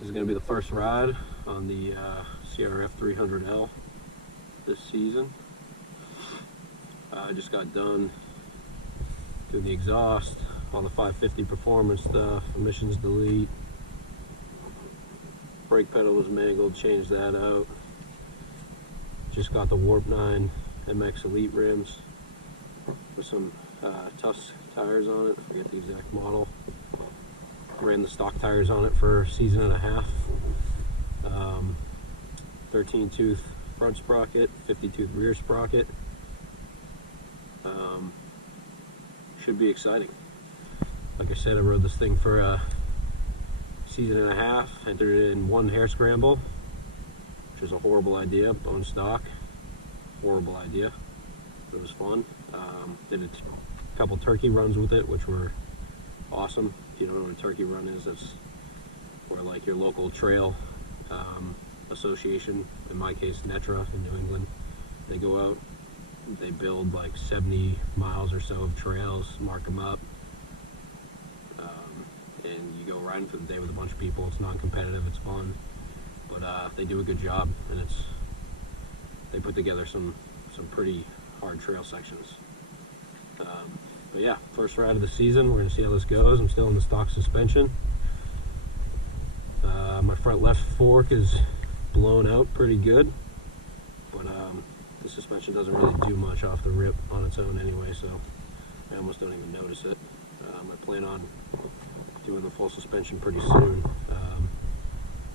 This is going to be the first ride on the CRF300L this season. I just got done doing the exhaust, all the 550 performance stuff, emissions delete, brake pedal was mangled, changed that out. Just got the Warp 9 MX Elite rims with some Tusk tires on it. I forget the exact model. Ran the stock tires on it for a season and a half. 13 tooth front sprocket, 50 tooth rear sprocket. Should be exciting. Like I said, I rode this thing for a season and a half, entered it in one hair scramble, which was a horrible idea, bone stock. Horrible idea. It was fun. Did a couple turkey runs with it, which were awesome. If you don't know what a turkey run is, that's where like your local trail association, in my case Netra in New England, they go out, they build like 70 miles or so of trails, mark them up, and you go riding for the day with a bunch of people. It's non-competitive, it's fun, but they do a good job, and they put together some pretty hard trail sections. But yeah, first ride of the season. We're gonna see how this goes. I'm still in the stock suspension. My front left fork is blown out pretty good, but the suspension doesn't really do much off the rip on its own anyway, so I almost don't even notice it. I plan on doing the full suspension pretty soon.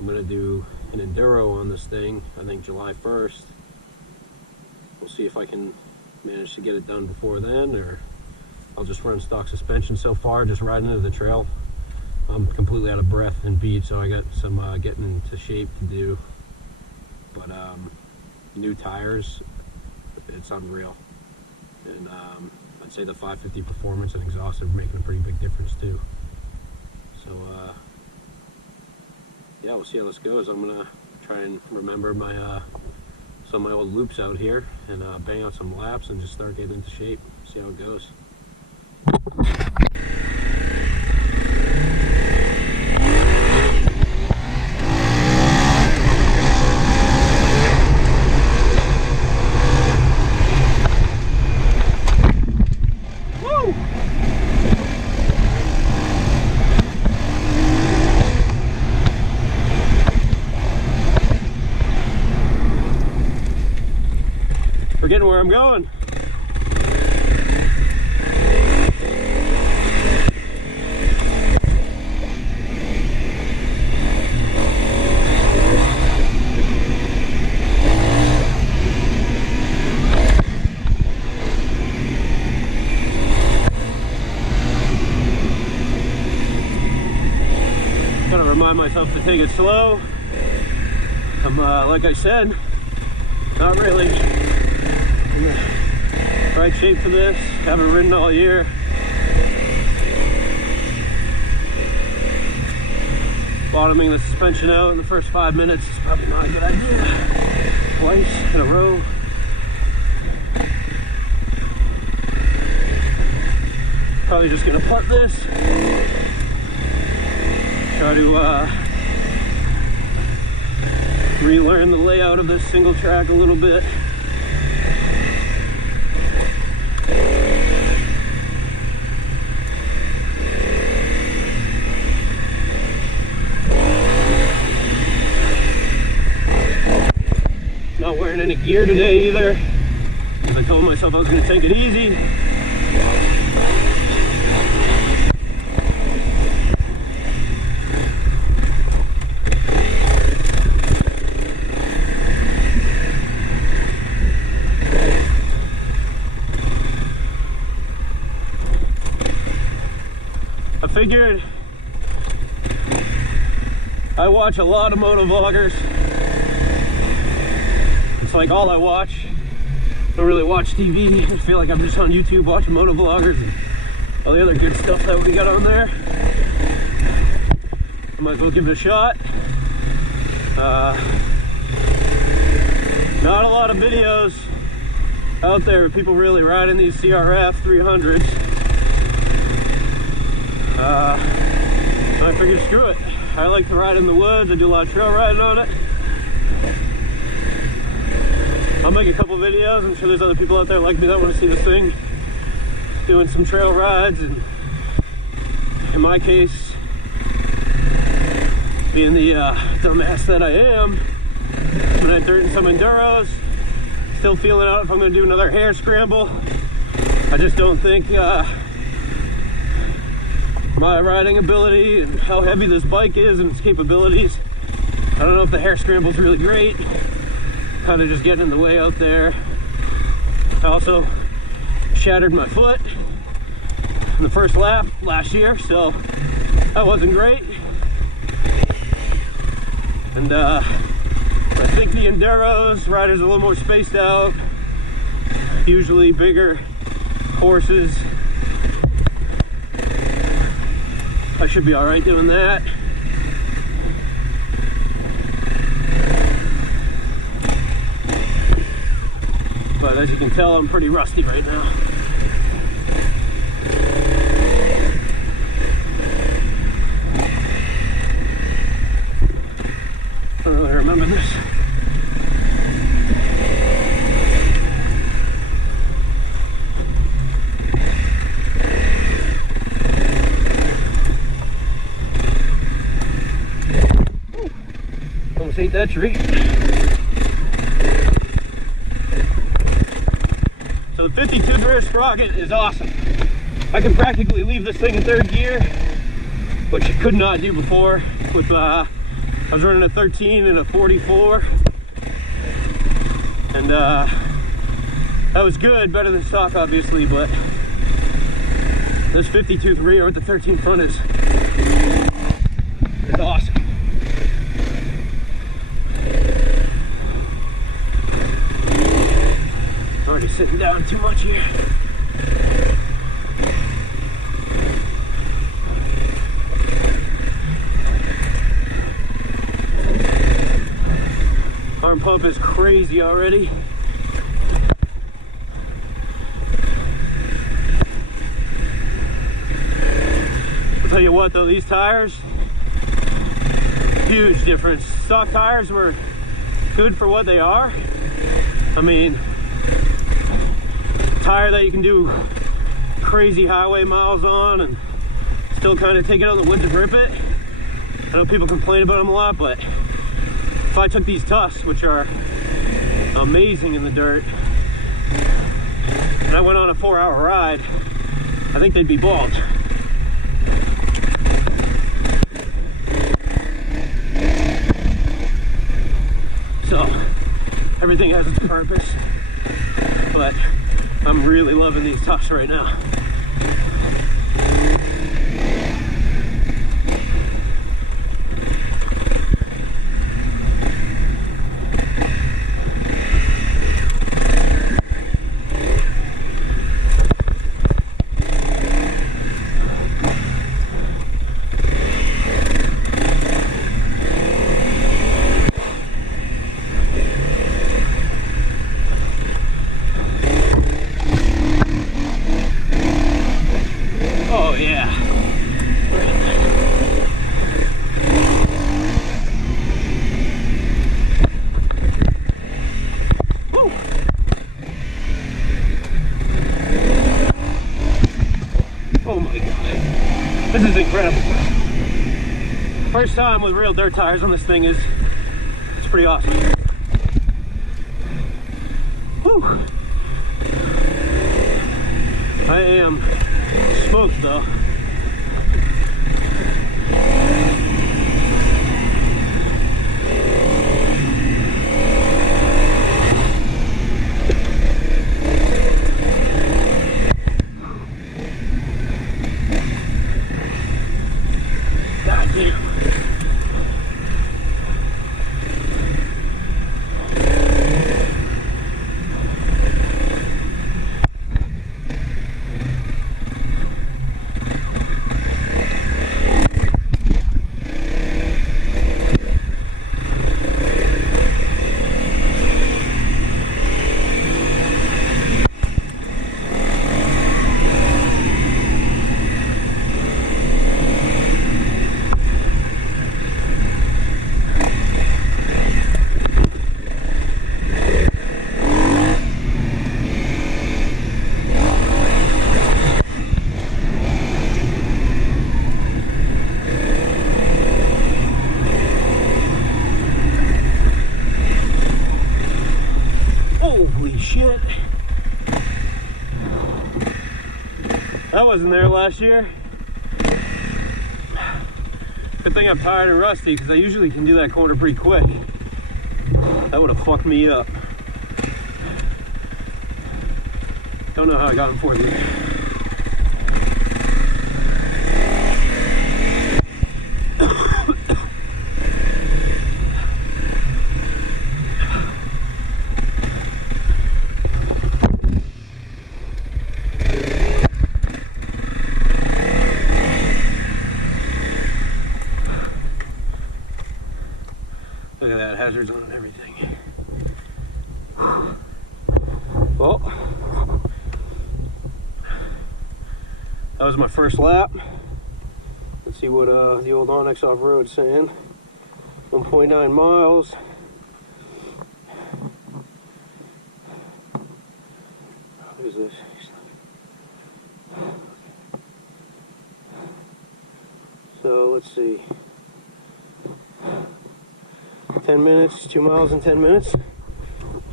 I'm gonna do an enduro on this thing, I think July 1st. We'll see if I can manage to get it done before then, or I'll just run stock suspension. So far, just riding into the trail, I'm completely out of breath and beat, so I got some getting into shape to do. But new tires, it's unreal. And I'd say the 550 performance and exhaust are making a pretty big difference too. So yeah, we'll see how this goes. I'm gonna try and remember my some of my old loops out here and bang out some laps and just start getting into shape, see how it goes. Woo! Forgetting where I'm going. Gotta remind myself to take it slow. I'm like I said, not really in the right shape for this. Haven't ridden all year. Bottoming the suspension out in the first 5 minutes is probably not a good idea. Twice in a row. Probably just gonna putt this. Try to relearn the layout of this single track a little bit. Not wearing any gear today either, because I told myself I was going to take it easy. I figured I watch a lot of moto vloggers. It's like all I watch. I don't really watch TV. I feel like I'm just on YouTube watching moto vloggers and all the other good stuff that we got on there. I might as well give it a shot. Not a lot of videos out there of people really riding these CRF300s. I figured screw it. I like to ride in the woods. I do a lot of trail riding on it. I'll make a couple videos. I'm sure there's other people out there like me that want to see this thing doing some trail rides. And in my case, being the dumbass that I am, I'm at dirt and some enduros. Still feeling out if I'm going to do another hair scramble. I just don't think my riding ability and how heavy this bike is and its capabilities, I don't know if the hair scramble is really great. Kind of just getting in the way out there. I also shattered my foot in the first lap last year, so that wasn't great. And I think the enduros, riders are a little more spaced out, usually bigger horses. I should be all right doing that. But as you can tell, I'm pretty rusty right now. I don't really remember this. Almost ate that tree. So the 52 drift sprocket is awesome. I can practically leave this thing in third gear, which I could not do before. With I was running a 13 and a 44, and that was good, better than stock obviously, but this 52.3 or with the 13 front is awesome. Already sitting down too much here. Arm pump is crazy already. I'll tell you what though, these tires, huge difference. Stock tires were good for what they are. I mean, tire that you can do crazy highway miles on and still kind of take it out in the woods and rip it. I know people complain about them a lot, but if I took these Tufts, which are amazing in the dirt, and I went on a 4-hour ride, I think they'd be bald. So everything has its purpose, but I'm really loving these Tufts right now. Oh my god, this is incredible. First time with real dirt tires on this thing it's pretty awesome. Whew. I am smoked though. God damn. I wasn't there last year. Good thing I'm tired and rusty, because I usually can do that corner pretty quick. That would have fucked me up. Don't know how I got in fourth gear. Look at that, hazards on and everything. Well, that was my first lap. Let's see what the old Onyx off-road's saying. 1.9 miles. What is this? So let's see. 10 minutes, 2 miles in 10 minutes.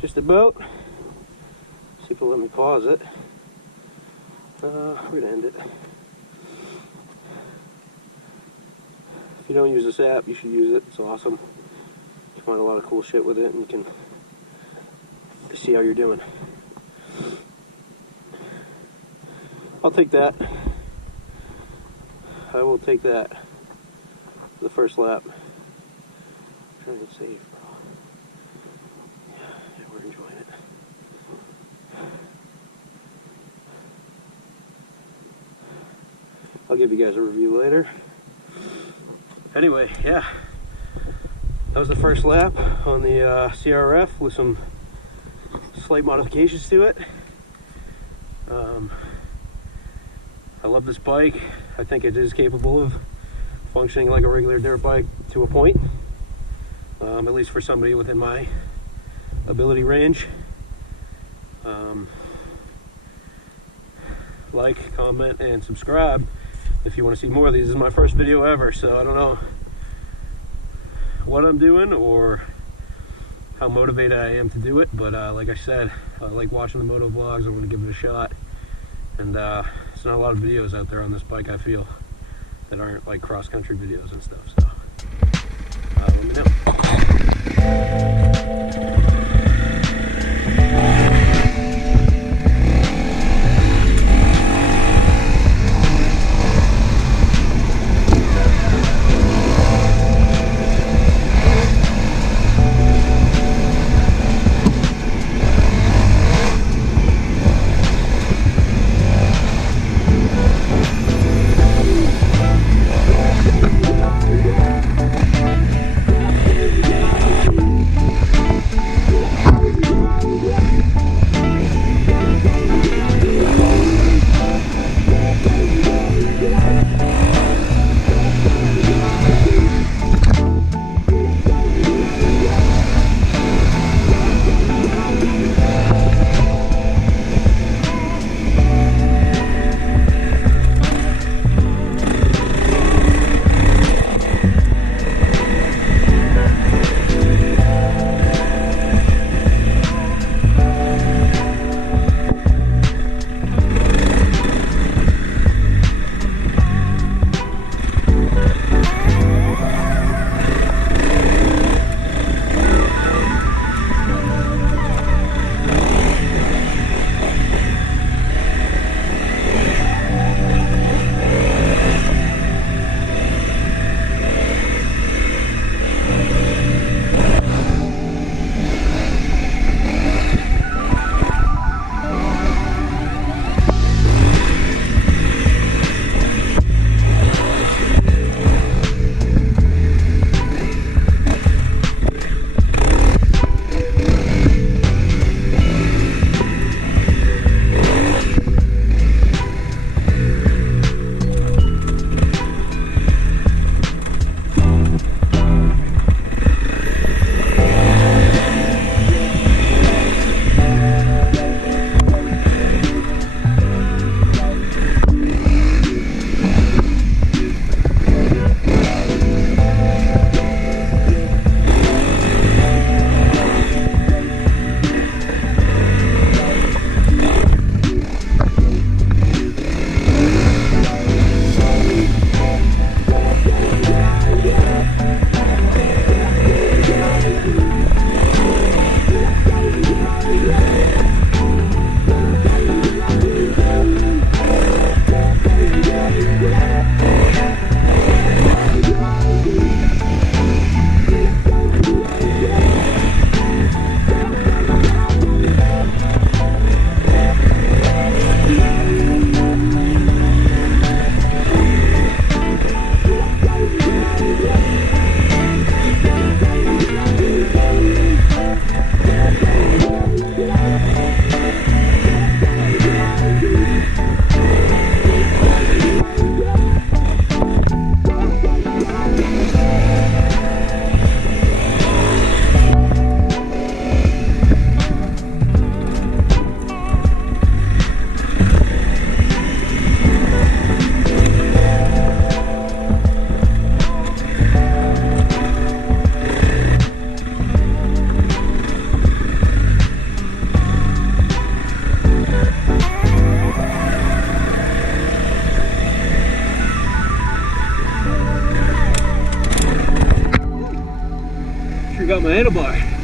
Just about. See if it'll let me pause it. We're gonna end it. If you don't use this app, you should use it. It's awesome. You find a lot of cool shit with it, and you can see how you're doing. I'll take that. I will take that for the first lap. I'm trying to get safe, bro. Yeah, we're enjoying it. I'll give you guys a review later. Anyway, yeah, that was the first lap on the CRF with some slight modifications to it. I love this bike. I think it is capable of functioning like a regular dirt bike to a point, at least for somebody within my ability range. Like, comment, and subscribe if you want to see more of these. This is my first video ever, so I don't know what I'm doing or how motivated I am to do it, but like I said, I like watching the moto vlogs. I'm going to give it a shot, and there's not a lot of videos out there on this bike, I feel, that aren't like cross-country videos and stuff, so let me know. my handlebar.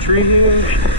Tree here.